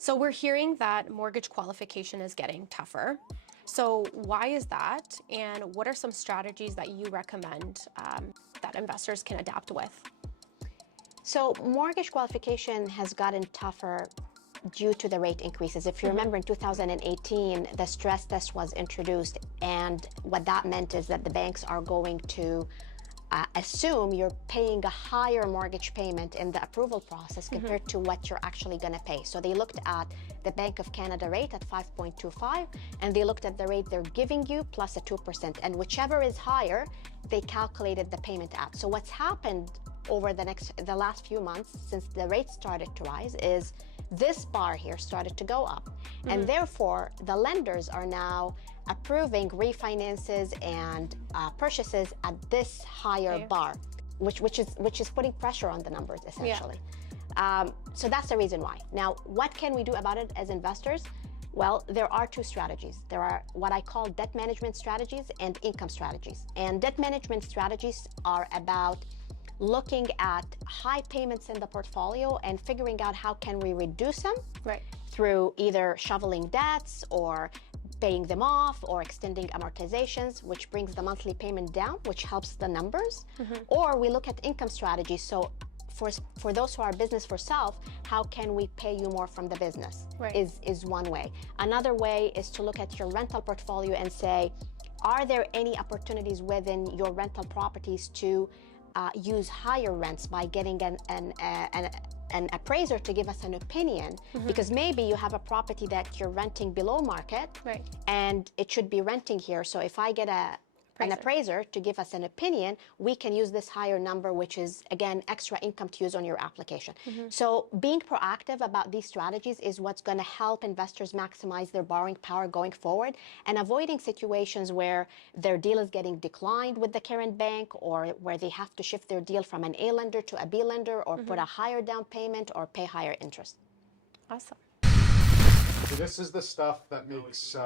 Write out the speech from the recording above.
So we're hearing that mortgage qualification is getting tougher. So why is that? And what are some strategies that you recommend that investors can adapt with? So mortgage qualification has gotten tougher due to the rate increases. If you remember, in 2018, the stress test was introduced, and what that meant is that the banks are going to assume you're paying a higher mortgage payment in the approval process compared to what you're actually going to pay. So they looked at the Bank of Canada rate at 5.25, and they looked at the rate they're giving you plus a 2%, and whichever is higher, they calculated the payment at. So what's happened over the last few months since the rate started to rise is this bar here started to go up, and therefore the lenders are now approving refinances and purchases at this higher bar, which is putting pressure on the numbers essentially. So that's the reason why. Now, what can we do about it as investors? Well, there are two strategies. There are what I call debt management strategies and income strategies. And debt management strategies are about looking at high payments in the portfolio and figuring out how can we reduce them through either shoveling debts or paying them off or extending amortizations, which brings the monthly payment down, which helps the numbers. Or we look at income strategies. So for those who are business for self, how can we pay you more from the business is one way. Another way is to look at your rental portfolio and say, are there any opportunities within your rental properties to use higher rents by getting an appraiser to give us an opinion, because maybe you have a property that you're renting below market and it should be renting here. So if I get an appraiser to give us an opinion, we can use this higher number, which is, again, extra income to use on your application. So being proactive about these strategies is what's going to help investors maximize their borrowing power going forward, and avoiding situations where their deal is getting declined with the current bank, or where they have to shift their deal from an A lender to a B lender, or put a higher down payment or pay higher interest. Awesome. So this is the stuff that makes